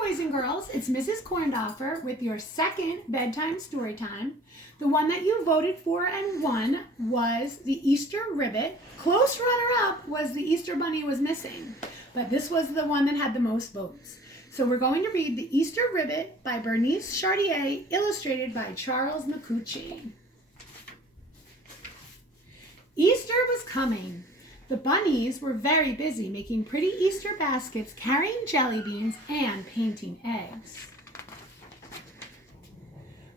boys and girls. It's Mrs. Corndoffer with your second bedtime story time. The one that you voted for and won was the Easter Ribbit. Close runner-up was the Easter Bunny was missing, but this was the one that had the most votes. So we're going to read the Easter Ribbit by Bernice Chartier, illustrated by Charles McCucci. Easter was coming. The bunnies were very busy making pretty Easter baskets, carrying jelly beans, and painting eggs.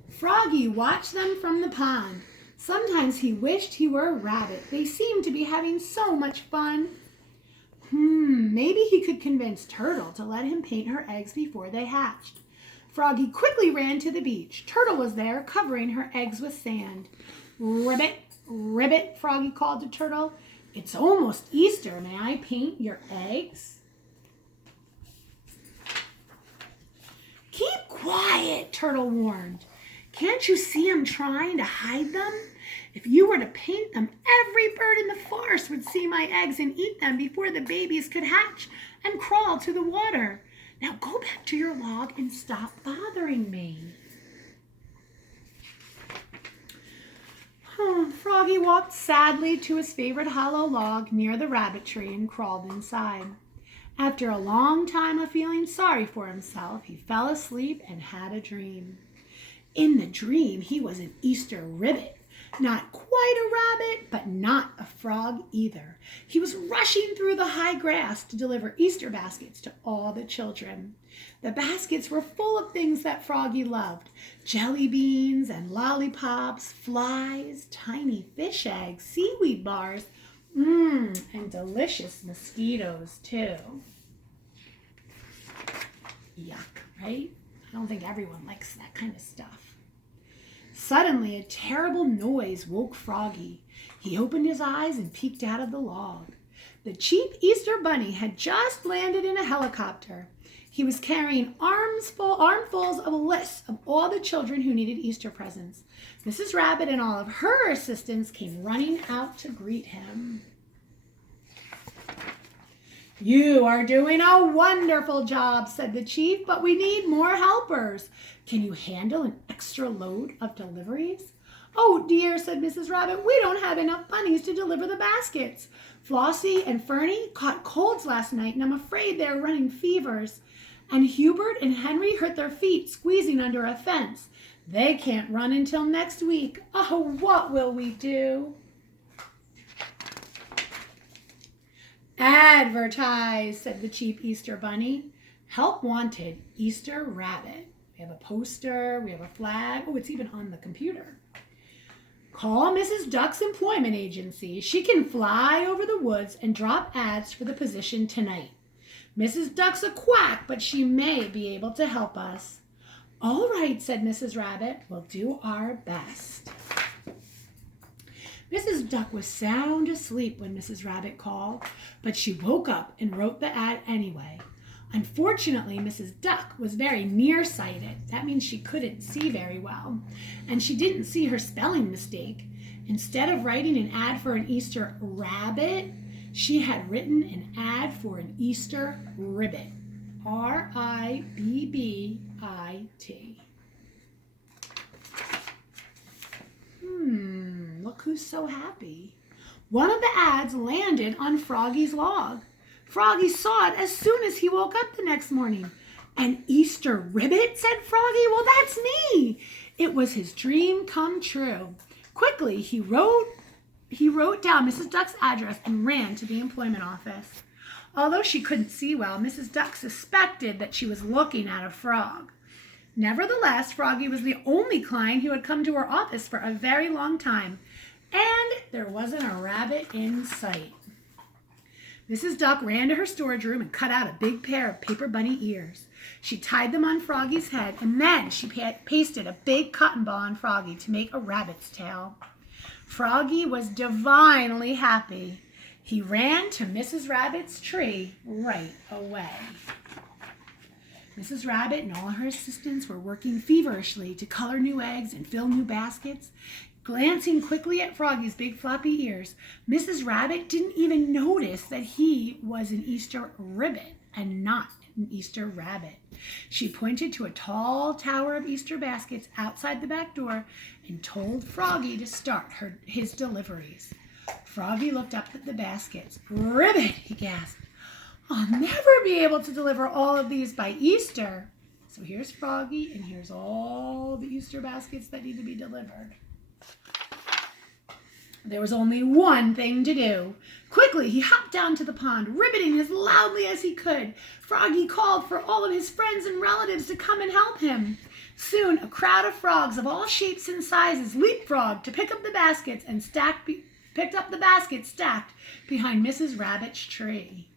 Froggy watched them from the pond. Sometimes he wished he were a rabbit. They seemed to be having so much fun. Maybe he could convince Turtle to let him paint her eggs before they hatched. Froggy quickly ran to the beach. Turtle was there, covering her eggs with sand. Ribbit, Ribbit, Froggy called to Turtle. It's almost Easter. May I paint your eggs? Keep quiet, Turtle warned. Can't you see I'm trying to hide them? If you were to paint them, every bird in the forest would see my eggs and eat them before the babies could hatch and crawl to the water. Now go back to your log and stop bothering me. Froggy walked sadly to his favorite hollow log near the rabbit tree and crawled inside. After a long time of feeling sorry for himself, he fell asleep and had a dream. In the dream, he was an Easter Ribbit. Not quite a rabbit, but not a frog either. He was rushing through the high grass to deliver Easter baskets to all the children. The baskets were full of things that Froggy loved. Jelly beans and lollipops, flies, tiny fish eggs, seaweed bars, and delicious mosquitoes too. Yuck, right? I don't think everyone likes that kind of stuff. Suddenly, a terrible noise woke Froggy. He opened his eyes and peeked out of the log. The cheap Easter Bunny had just landed in a helicopter. He was carrying armfuls of a list of all the children who needed Easter presents. Mrs. Rabbit and all of her assistants came running out to greet him. You are doing a wonderful job, said the chief, but we need more helpers. Can you handle an extra load of deliveries? Oh dear, said Mrs. Rabbit, we don't have enough bunnies to deliver the baskets. Flossie and Fernie caught colds last night, and I'm afraid they're running fevers. And Hubert and Henry hurt their feet squeezing under a fence. They can't run until next week. Oh, what will we do? Advertise, said the cheap Easter Bunny. Help wanted, Easter Rabbit. We have a poster, we have a flag. Oh, it's even on the computer. Call Mrs. Duck's employment agency. She can fly over the woods and drop ads for the position tonight. Mrs. Duck's a quack, but she may be able to help us. All right, said Mrs. Rabbit. We'll do our best. Mrs. Duck was sound asleep when Mrs. Rabbit called, but she woke up and wrote the ad anyway. Unfortunately, Mrs. Duck was very nearsighted. That means she couldn't see very well, and she didn't see her spelling mistake. Instead of writing an ad for an Easter rabbit, she had written an ad for an Easter Ribbit. R-I-B-B-I-T. Look who's so happy. One of the ads landed on Froggy's log. Froggy saw it as soon as he woke up the next morning. An Easter Ribbit, said Froggy. Well, that's me. It was his dream come true. Quickly, he wrote down Mrs. Duck's address and ran to the employment office. Although she couldn't see well, Mrs. Duck suspected that she was looking at a frog. Nevertheless, Froggy was the only client who had come to her office for a very long time, and there wasn't a rabbit in sight. Mrs. Duck ran to her storage room and cut out a big pair of paper bunny ears. She tied them on Froggy's head, and then she pasted a big cotton ball on Froggy to make a rabbit's tail. Froggy was divinely happy. He ran to Mrs. Rabbit's tree right away. Mrs. Rabbit and all her assistants were working feverishly to color new eggs and fill new baskets. Glancing quickly at Froggy's big floppy ears, Mrs. Rabbit didn't even notice that he was an Easter Ribbit and not an an Easter rabbit. She pointed to a tall tower of Easter baskets outside the back door and told Froggy to start his deliveries. Froggy looked up at the baskets. "Ribbit," he gasped. "I'll never be able to deliver all of these by Easter." So here's Froggy, and here's all the Easter baskets that need to be delivered. There was only one thing to do. Quickly, he hopped down to the pond, ribbiting as loudly as he could. Froggy called for all of his friends and relatives to come and help him. Soon, a crowd of frogs of all shapes and sizes leapfrogged to pick up the baskets and picked up the baskets stacked behind Mrs. Rabbit's tree.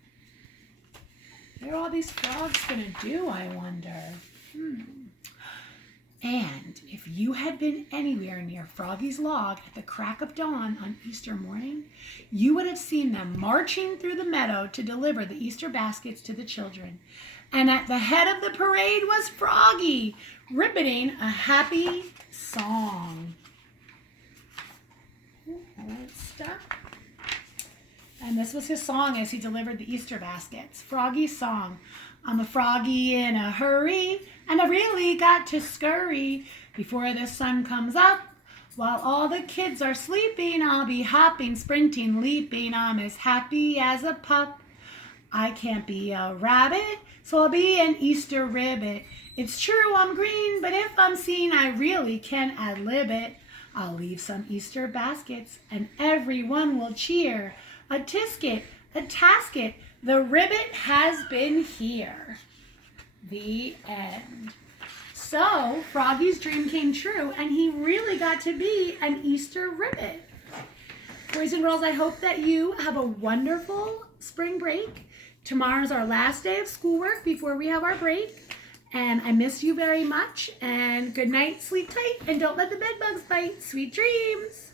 What are all these frogs going to do, I wonder? And if you had been anywhere near Froggy's log at the crack of dawn on Easter morning, you would have seen them marching through the meadow to deliver the Easter baskets to the children. And at the head of the parade was Froggy, ribbiting a happy song. Let's start. And this was his song as he delivered the Easter baskets. Froggy's song. "I'm a froggy in a hurry, and I really got to scurry. Before the sun comes up, while all the kids are sleeping, I'll be hopping, sprinting, leaping. I'm as happy as a pup. I can't be a rabbit, so I'll be an Easter ribbit. It's true I'm green, but if I'm seen, I really can ad-lib it. I'll leave some Easter baskets, and everyone will cheer. A tisket, a tasket, the ribbit has been here." The end. So, Froggy's dream came true, and he really got to be an Easter ribbit. Boys and girls, I hope that you have a wonderful spring break. Tomorrow's our last day of schoolwork before we have our break. And I miss you very much. And good night, sleep tight, and don't let the bed bugs bite. Sweet dreams.